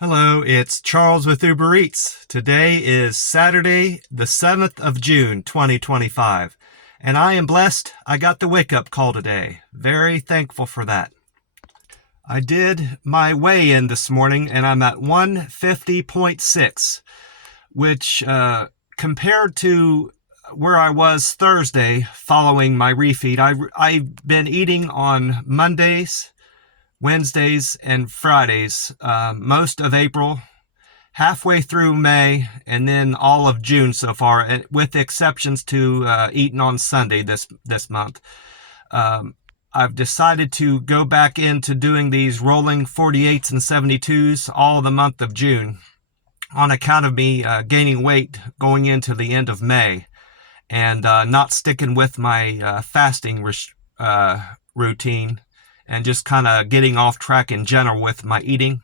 Hello, it's Charles with Uber Eats. Today is Saturday, the 7th of June, 2025, and I am blessed I got the wake up call today. Very thankful for that. I did my weigh in this morning and I'm at 150.6, which compared to where I was Thursday following my refeed, I've been eating on Mondays, Wednesdays, and Fridays, most of April, halfway through May, and then all of June so far, with exceptions to eating on Sunday this month. I've decided to go back into doing these rolling 48s and 72s all the month of June on account of me gaining weight going into the end of May and not sticking with my fasting routine and just kind of getting off track in general with my eating.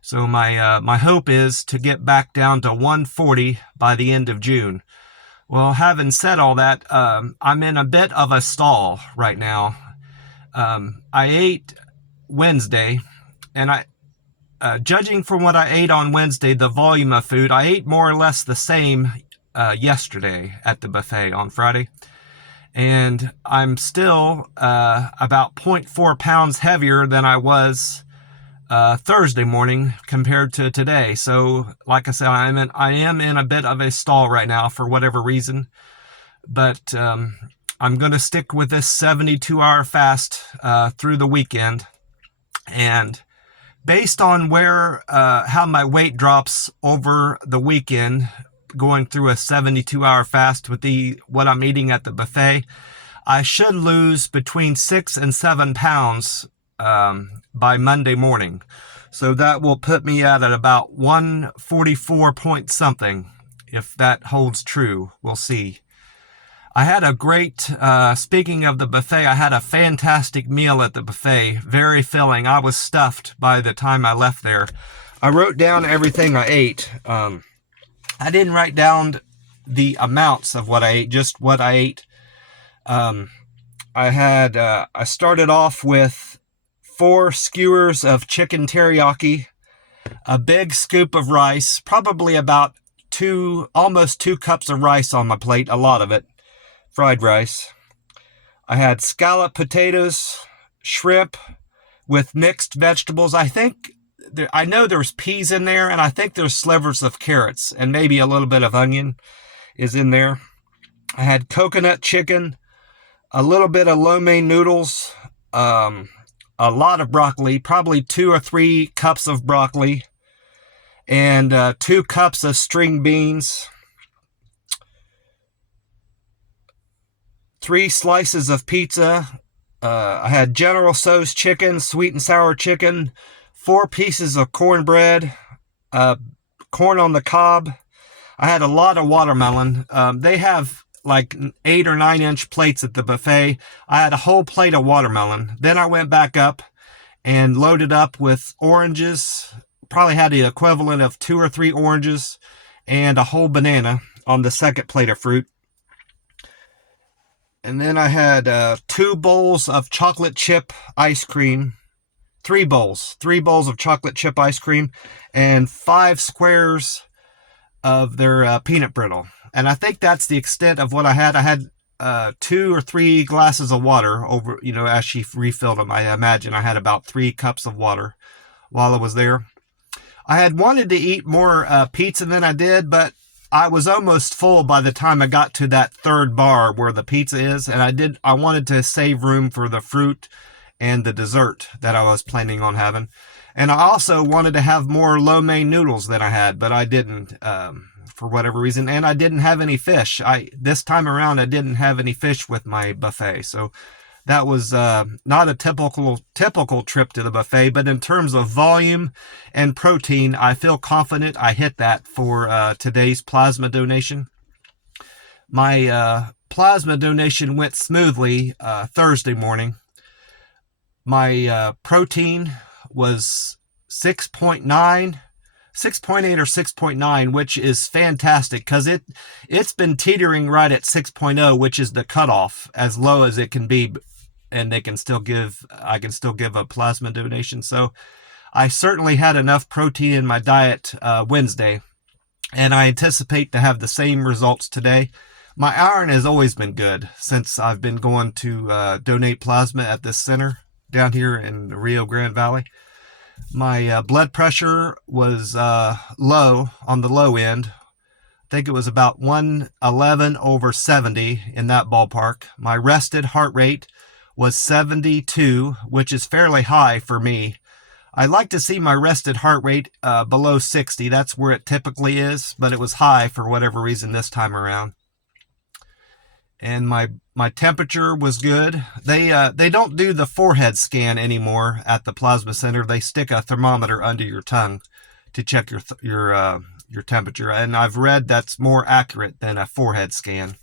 So my hope is to get back down to 140 by the end of June. Well, having said all that, I'm in a bit of a stall right now. I ate Wednesday, and judging from what I ate on Wednesday, the volume of food, I ate more or less the same yesterday at the buffet on Friday. And I'm still about 0.4 pounds heavier than I was Thursday morning compared to today. So, like I said, I am in a bit of a stall right now for whatever reason. But I'm going to stick with this 72-hour fast through the weekend. And based on how my weight drops over the weekend, going through a 72-hour fast with what I'm eating at the buffet, I should lose between 6 and 7 pounds by Monday morning. So that will put me at about 144 point something. If that holds true, we'll see. I had a great, speaking of the buffet, I had a fantastic meal at the buffet. Very filling. I was stuffed by the time I left there. I wrote down everything I ate. I didn't write down the amounts of what I ate, just what I ate. I started off with 4 skewers of chicken teriyaki, a big scoop of rice, probably about almost 2 cups of rice on my plate, a lot of it, fried rice. I had scalloped potatoes, shrimp with mixed vegetables. I know there's peas in there, and I think there's slivers of carrots, and maybe a little bit of onion is in there. I had coconut chicken, a little bit of lo mein noodles, a lot of broccoli, probably 2 or 3 cups of broccoli, and 2 cups of string beans, 3 slices of pizza. I had General Tso's chicken, sweet and sour chicken, 4 pieces of cornbread, corn on the cob. I had a lot of watermelon. They have like 8 or 9 inch plates at the buffet. I had a whole plate of watermelon. Then I went back up and loaded up with oranges. Probably had the equivalent of 2 or 3 oranges and a whole banana on the second plate of fruit. And then I had 2 bowls of chocolate chip ice cream. 3 bowls of chocolate chip ice cream, and 5 squares of their peanut brittle. And I think that's the extent of what I had. I had 2 or 3 glasses of water over, as she refilled them. I imagine I had about 3 cups of water while I was there. I had wanted to eat more pizza than I did, but I was almost full by the time I got to that 3rd bar where the pizza is, and I wanted to save room for the fruit and the dessert that I was planning on having. And I also wanted to have more lo mein noodles than I had, but I didn't, for whatever reason. And I didn't have any fish. This time around, I didn't have any fish with my buffet. So that was not a typical trip to the buffet, but in terms of volume and protein, I feel confident I hit that for today's plasma donation. My plasma donation went smoothly Thursday morning. My protein was 6.8 or 6.9, which is fantastic because it's been teetering right at 6.0, which is the cutoff, as low as it can be, and I can still give a plasma donation. So I certainly had enough protein in my diet Wednesday, and I anticipate to have the same results today. My iron has always been good since I've been going to donate plasma at this center down here in the Rio Grande Valley. My blood pressure was low, on the low end. I think it was about 111/70 in that ballpark. My rested heart rate was 72, which is fairly high for me. I like to see my rested heart rate below 60. That's where it typically is, but it was high for whatever reason this time around. And my temperature was good. They don't do the forehead scan anymore at the plasma center. They stick a thermometer under your tongue to check your temperature, and I've read that's more accurate than a forehead scan.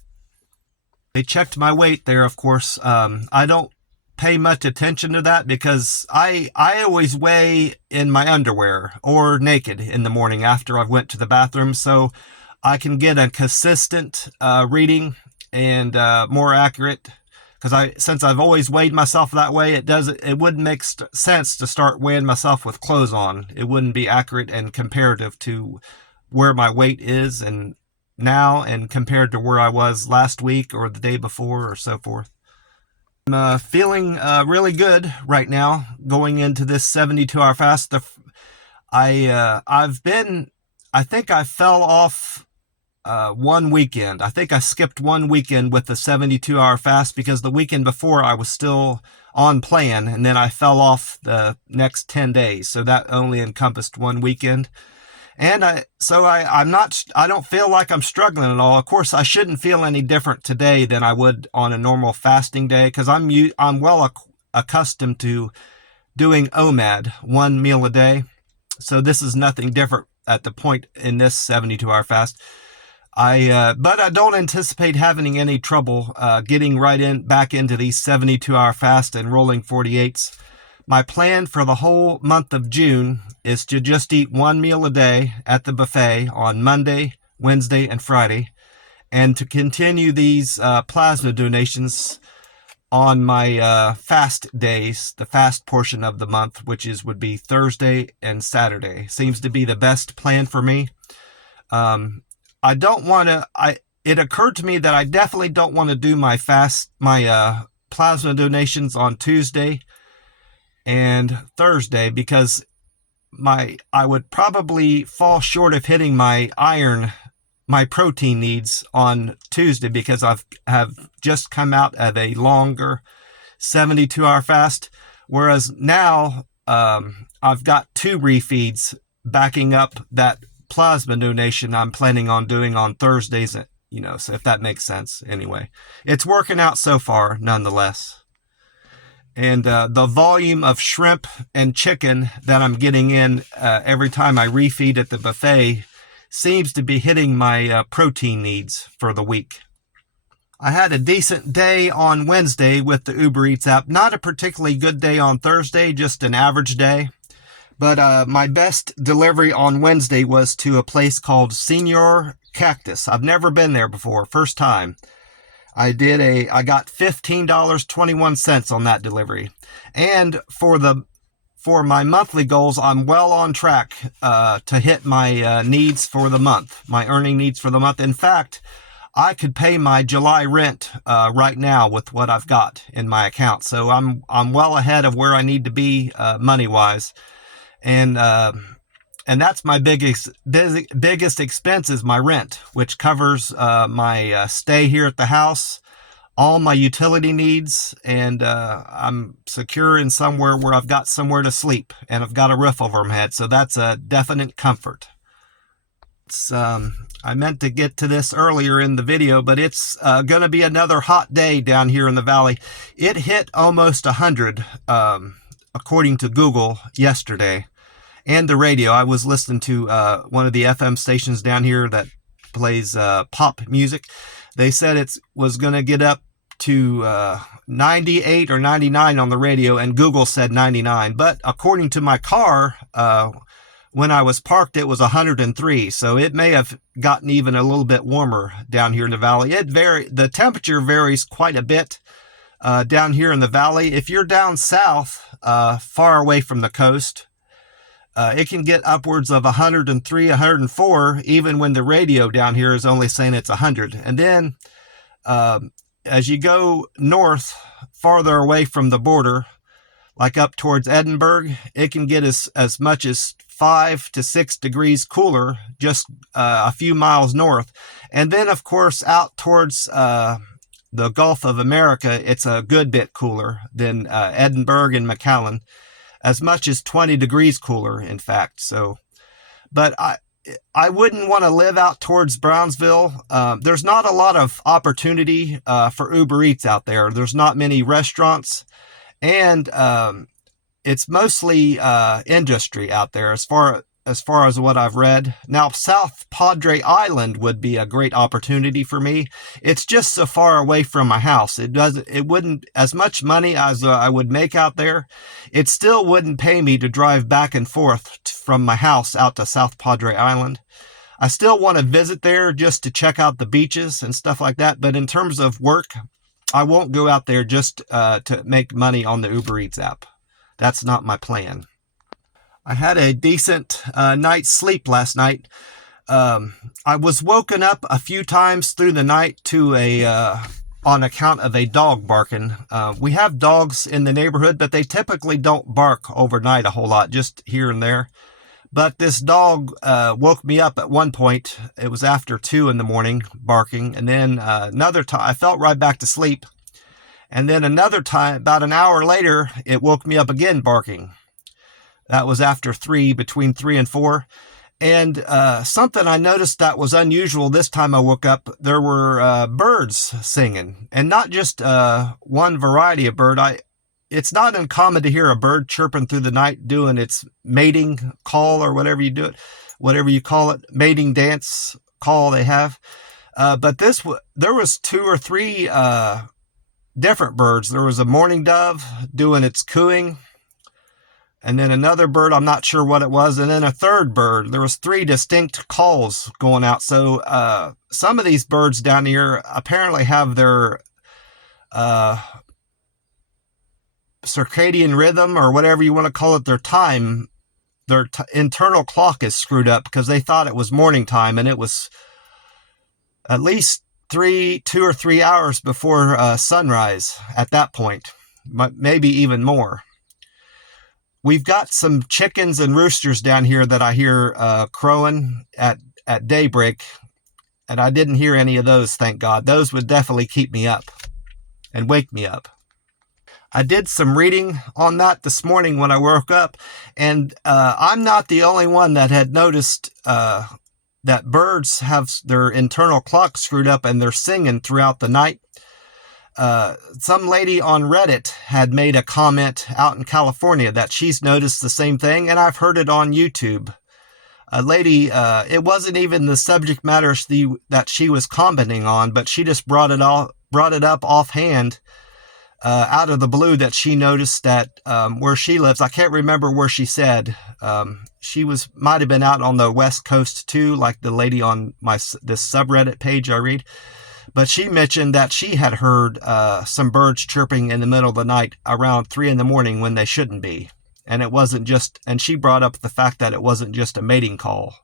They checked my weight there, of course. I don't pay much attention to that because I always weigh in my underwear or naked in the morning after I've went to the bathroom, so I can get a consistent reading and more accurate. Because since I've always weighed myself that way, it wouldn't make sense to start weighing myself with clothes on. It wouldn't be accurate and comparative to where my weight is and now and compared to where I was last week or the day before or so forth. I'm feeling really good right now going into this 72-hour fast. I think I fell off one weekend. I think I skipped one weekend with the 72-hour fast because the weekend before I was still on plan, and then I fell off the next 10 days. So that only encompassed one weekend. And I don't feel like I'm struggling at all. Of course, I shouldn't feel any different today than I would on a normal fasting day because I'm well accustomed to doing OMAD, one meal a day. So this is nothing different at the point in this 72-hour fast. But I don't anticipate having any trouble getting back into these 72-hour fast and rolling 48s. My plan for the whole month of June is to just eat one meal a day at the buffet on Monday, Wednesday, and Friday, and to continue these plasma donations on my fast days, the fast portion of the month, which would be Thursday and Saturday. Seems to be the best plan for me. I don't want to. It occurred to me that I definitely don't want to do my plasma donations on Tuesday and Thursday because I would probably fall short of hitting my protein needs on Tuesday because have just come out of a longer 72-hour fast, whereas now I've got 2 refeeds backing up that plasma donation I'm planning on doing on Thursdays, so if that makes sense. Anyway, it's working out so far nonetheless. And the volume of shrimp and chicken that I'm getting in every time I refeed at the buffet seems to be hitting my protein needs for the week. I had a decent day on Wednesday with the Uber Eats app. Not a particularly good day on Thursday, just an average day. But my best delivery on Wednesday was to a place called Senor Cactus. I've never been there before, first time. I got $15.21 on that delivery. And for my monthly goals, I'm well on track to hit my needs for the month, my earning needs for the month. In fact, I could pay my July rent right now with what I've got in my account. So I'm well ahead of where I need to be money-wise. And that's my biggest expense is my rent, which covers my stay here at the house, all my utility needs, and I'm secure in somewhere where I've got somewhere to sleep and I've got a roof over my head. So that's a definite comfort. I meant to get to this earlier in the video, but it's going to be another hot day down here in the valley. It hit almost 100, according to Google yesterday. And the radio. I was listening to one of the FM stations down here that plays pop music. They said it was going to get up to 98 or 99 on the radio, and Google said 99. But according to my car, when I was parked, it was 103. So it may have gotten even a little bit warmer down here in the valley. The temperature varies quite a bit down here in the valley. If you're down south, far away from the coast, It can get upwards of 103, 104, even when the radio down here is only saying it's 100. And then as you go north, farther away from the border, like up towards Edinburgh, it can get as much as 5 to 6 degrees cooler just a few miles north. And then, of course, out towards the Gulf of America, it's a good bit cooler than Edinburgh and McAllen, as much as 20 degrees cooler, in fact. So, but I wouldn't want to live out towards Brownsville. There's not a lot of opportunity for Uber Eats out there. There's not many restaurants, and it's mostly industry out there as far as what I've read. Now, South Padre Island would be a great opportunity for me. It's just so far away from my house. It wouldn't, as much money as I would make out there, it still wouldn't pay me to drive back and forth from my house out to South Padre Island. I still want to visit there just to check out the beaches and stuff like that. But in terms of work, I won't go out there just to make money on the Uber Eats app. That's not my plan. I had a decent night's sleep last night. I was woken up a few times through the night to on account of a dog barking. We have dogs in the neighborhood, but they typically don't bark overnight a whole lot, just here and there. But this dog woke me up at one point. It was after 2 in the morning, barking. And then another time, I felt right back to sleep. And then another time, about an hour later, it woke me up again, barking. That was after 3, between 3 and 4. And something I noticed that was unusual this time I woke up, there were birds singing. And not just one variety of bird. It's not uncommon to hear a bird chirping through the night doing its mating call, or whatever you call it, mating dance call they have. But there was 2 or 3 different birds. There was a mourning dove doing its cooing. And then another bird, I'm not sure what it was. And then a third bird. There was 3 distinct calls going out. So some of these birds down here apparently have their circadian rhythm, or whatever you want to call it, their time. Their internal clock is screwed up because they thought it was morning time. And it was at least 2 or 3 hours before sunrise at that point. Maybe even more. We've got some chickens and roosters down here that I hear crowing at daybreak, and I didn't hear any of those, thank God. Those would definitely keep me up and wake me up. I did some reading on that this morning when I woke up, and I'm not the only one that had noticed that birds have their internal clock screwed up and they're singing throughout the night. Some lady on Reddit had made a comment out in California that she's noticed the same thing, and I've heard it on YouTube. A lady, it wasn't even the subject matter that she was commenting on, but she just brought it up offhand, out of the blue, that she noticed that where she lives, I can't remember where she said, she might have been out on the West Coast too, like the lady on this subreddit page I read. But she mentioned that she had heard some birds chirping in the middle of the night around 3 in the morning when they shouldn't be. And it wasn't just, and she brought up the fact that it wasn't just a mating call.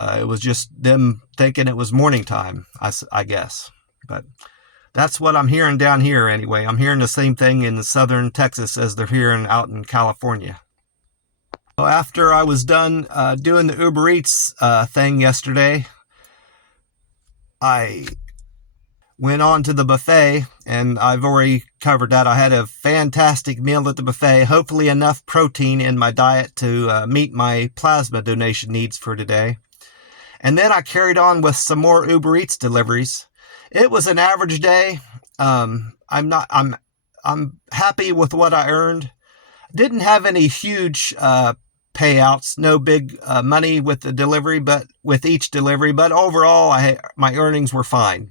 It was just them thinking it was morning time, I guess. But that's what I'm hearing down here anyway. I'm hearing the same thing in southern Texas as they're hearing out in California. Well, after I was done doing the Uber Eats thing yesterday, I went on to the buffet, and I've already covered that. I had a fantastic meal at the buffet, hopefully enough protein in my diet to meet my plasma donation needs for today. And then I carried on with some more Uber Eats deliveries. It was an average day. I'm happy with what I earned. Didn't have any huge payouts, no big money with the delivery, but with each delivery. But overall, my earnings were fine.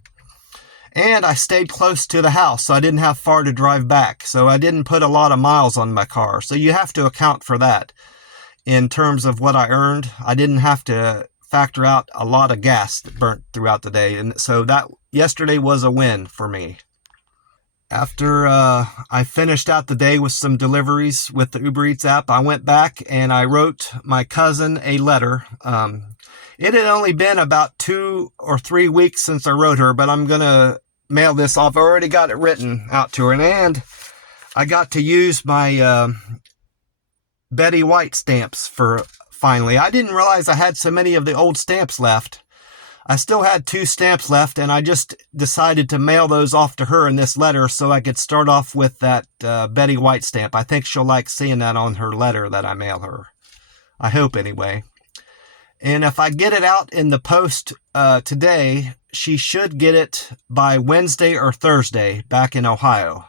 And I stayed close to the house, so I didn't have far to drive back. So I didn't put a lot of miles on my car. So you have to account for that in terms of what I earned. I didn't have to factor out a lot of gas that burnt throughout the day. And so that yesterday was a win for me. After I finished out the day with some deliveries with the Uber Eats app, I went back and I wrote my cousin a letter. It had only been about 2 or 3 weeks since I wrote her, but I'm going to mail this off. I already got it written out to her, and I got to use my Betty White stamps for finally. I didn't realize I had so many of the old stamps left. I still had 2 stamps left, and I just decided to mail those off to her in this letter so I could start off with that Betty White stamp. I think she'll like seeing that on her letter that I mail her. I hope, anyway. And if I get it out in the post today, she should get it by Wednesday or Thursday back in Ohio,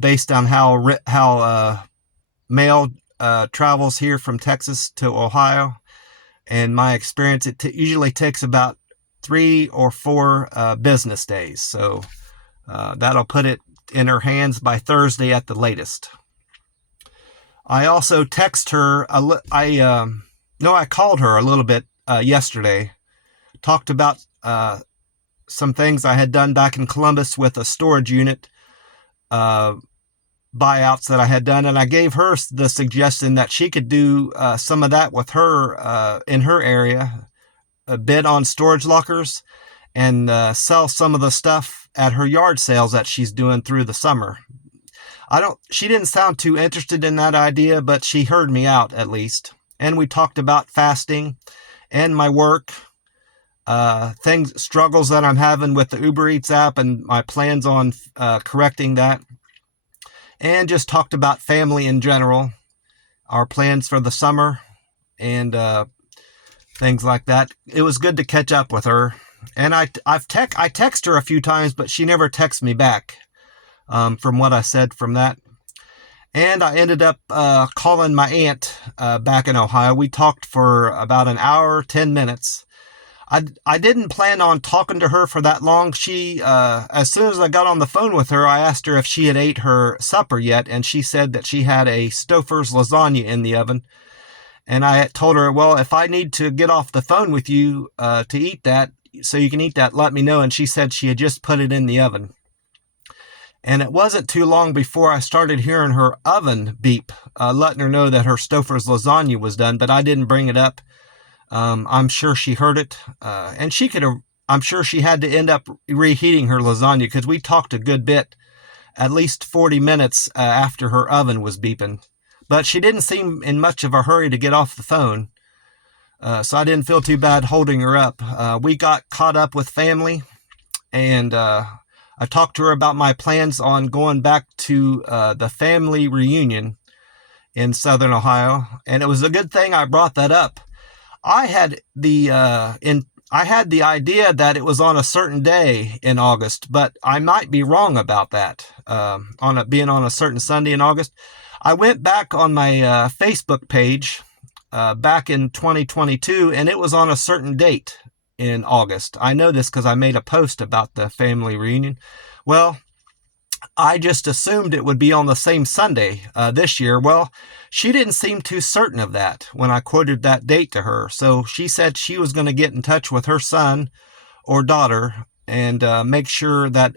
based on how mail travels here from Texas to Ohio. And my experience, it usually takes about 3 or 4 business days. So that'll put it in her hands by Thursday at the latest. I also text her. I called her a little bit yesterday. Talked about some things I had done back in Columbus with a storage unit buyouts that I had done, and I gave her the suggestion that she could do some of that with her in her area, a bid on storage lockers, and sell some of the stuff at her yard sales that she's doing through the summer. She didn't sound too interested in that idea, but she heard me out at least. And we talked about fasting and my work, struggles that I'm having with the Uber Eats app and my plans on correcting that. And just talked about family in general, our plans for the summer, and things like that. It was good to catch up with her. And I text her a few times, but she never texts me back from what I said from that. And I ended up calling my aunt back in Ohio. We talked for about an hour, 10 minutes. I didn't plan on talking to her for that long. She, as soon as I got on the phone with her, I asked her if she had ate her supper yet, and she said that she had a Stouffer's lasagna in the oven. And I told her, well, if I need to get off the phone with you to eat that, so you can eat that, let me know. And she said she had just put it in the oven. And it wasn't too long before I started hearing her oven beep, letting her know that her Stouffer's lasagna was done, but I didn't bring it up. I'm sure she heard it, and I'm sure she had to end up reheating her lasagna, because we talked a good bit, at least 40 minutes after her oven was beeping. But she didn't seem in much of a hurry to get off the phone, so I didn't feel too bad holding her up. We got caught up with family, and I talked to her about my plans on going back to the family reunion in Southern Ohio, and it was a good thing I brought that up. I had the idea that it was on a certain day in August, but I might be wrong about that. On it being on a certain Sunday in August, I went back on my Facebook page back in 2022, and it was on a certain date in August. I know this because I made a post about the family reunion. Well, I just assumed it would be on the same Sunday this year. Well, she didn't seem too certain of that when I quoted that date to her. So she said she was going to get in touch with her son or daughter and make sure that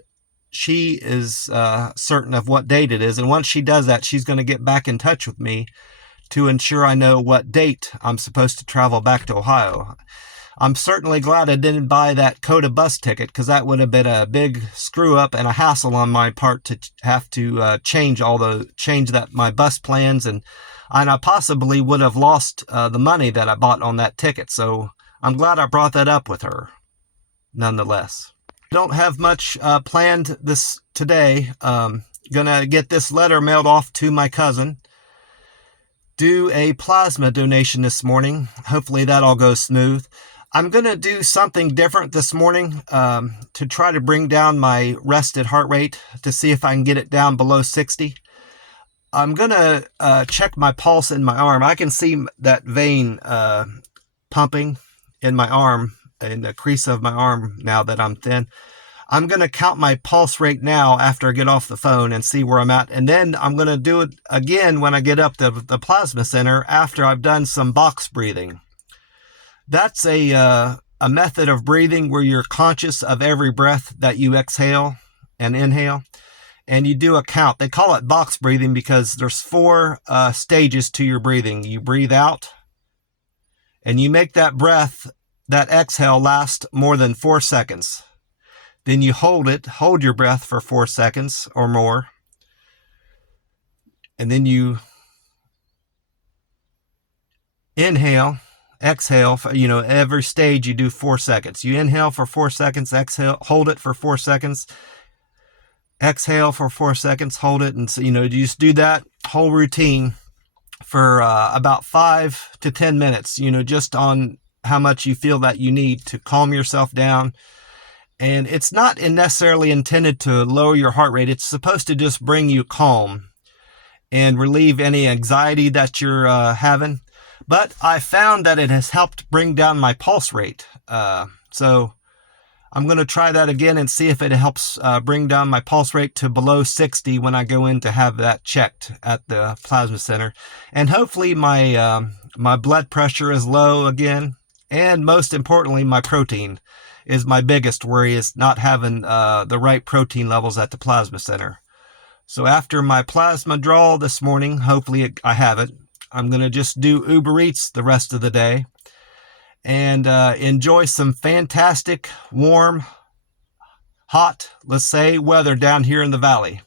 she is certain of what date it is. And once she does that, she's going to get back in touch with me to ensure I know what date I'm supposed to travel back to Ohio. I'm certainly glad I didn't buy that COTA bus ticket, because that would have been a big screw up and a hassle on my part to have to change my bus plans, and I possibly would have lost the money that I bought on that ticket. So I'm glad I brought that up with her nonetheless. Don't have much planned today. Gonna get this letter mailed off to my cousin. Do a plasma donation this morning. Hopefully that all goes smooth. I'm going to do something different this morning to try to bring down my rested heart rate to see if I can get it down below 60. I'm going to check my pulse in my arm. I can see that vein pumping in my arm, in the crease of my arm now that I'm thin. I'm going to count my pulse rate now after I get off the phone and see where I'm at. And then I'm going to do it again when I get up to the plasma center after I've done some box breathing. That's a method of breathing where you're conscious of every breath that you exhale and inhale. and you do a count. They call it box breathing because there's 4 stages to your breathing. You breathe out, and you make that breath, that exhale, last more than 4 seconds. Then you hold your breath for 4 seconds or more. And then you inhale, exhale. Every stage you do 4 seconds. You inhale for 4 seconds, exhale, hold it for 4 seconds, exhale for 4 seconds, hold it. And so, you just do that whole routine for about 5 to 10 minutes, just on how much you feel that you need to calm yourself down. And it's not necessarily intended to lower your heart rate. It's supposed to just bring you calm and relieve any anxiety that you're having. But I found that it has helped bring down my pulse rate. So I'm going to try that again and see if it helps bring down my pulse rate to below 60 when I go in to have that checked at the plasma center. And hopefully my blood pressure is low again. And most importantly, my protein is my biggest worry, is not having the right protein levels at the plasma center. So after my plasma draw this morning, hopefully I have it, I'm going to just do Uber Eats the rest of the day and enjoy some fantastic, warm, hot, let's say, weather down here in the valley.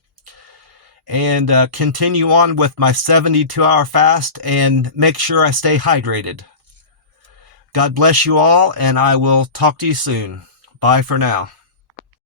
And continue on with my 72-hour fast and make sure I stay hydrated. God bless you all, and I will talk to you soon. Bye for now.